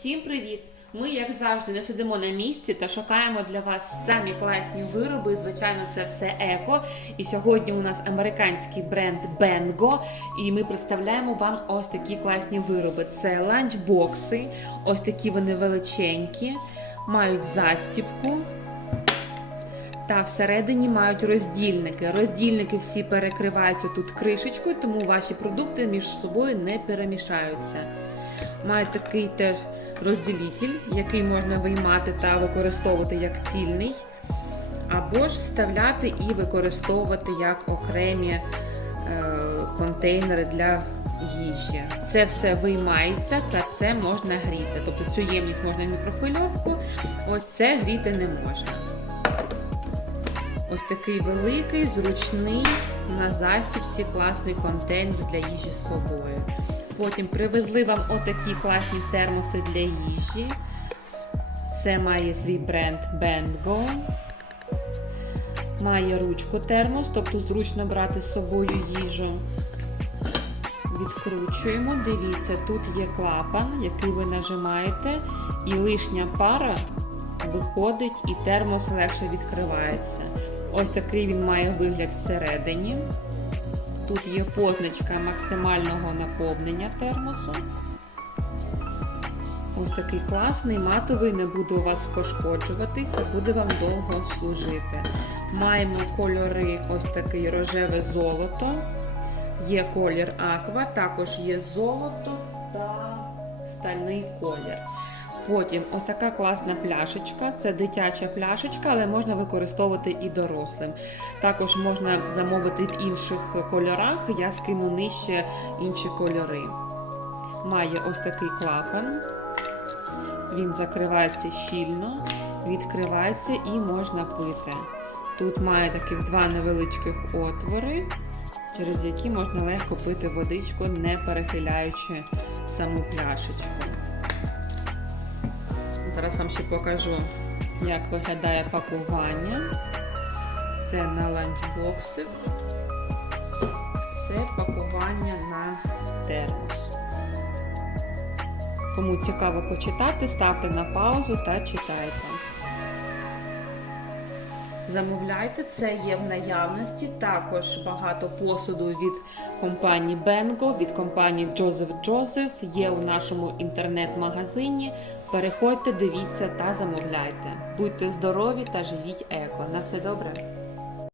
Всім привіт! Ми, як завжди, не сидимо на місці та шукаємо для вас самі класні вироби. Звичайно, це все еко. І сьогодні у нас американський бренд Bengo. І ми представляємо вам ось такі класні вироби. Це ланчбокси, ось такі вони величенькі, мають застіпку. Та всередині мають роздільники. Роздільники всі перекриваються тут кришечкою, тому ваші продукти між собою не перемішаються. Мають такий теж розділитель, який можна виймати та використовувати як цільний, або ж вставляти і використовувати як окремі е, контейнери для їжі. Це все виймається та це можна гріти. Тобто цю ємність можна в мікрохвильовку, ось це гріти не можна. Ось такий великий, зручний на застібці класний контейнер для їжі з собою. Потім привезли вам отакі класні термоси для їжі. Це має свій бренд Bengo. Має ручку термос, тобто зручно брати з собою їжу. Відкручуємо. Дивіться, тут є клапан, який ви нажимаєте, і лишня пара виходить, і термос легше відкривається. Ось такий він має вигляд всередині. Тут є позначка максимального наповнення термосу. Ось такий класний, матовий, не буде у вас пошкоджуватись та буде вам довго служити. Маємо кольори ось такий рожеве золото. Є колір аква, також є золото та стальний колір. Потім ось така класна пляшечка. Це дитяча пляшечка, але можна використовувати і дорослим. Також можна замовити в інших кольорах. Я скину нижче інші кольори. Має ось такий клапан. Він закривається щільно, відкривається і можна пити. Тут має таких два невеличких отвори, через які можна легко пити водичку, не перехиляючи саму пляшечку. Зараз вам ще покажу, як виглядає пакування. Це на ланчбоксик. Це пакування на термос. Кому цікаво почитати, ставте на паузу та читайте. Замовляйте, це є в наявності. Також багато посуду від компанії Bengo, від компанії Joseph Joseph є у нашому інтернет-магазині. Переходьте, дивіться та замовляйте. Будьте здорові та живіть еко. На все добре!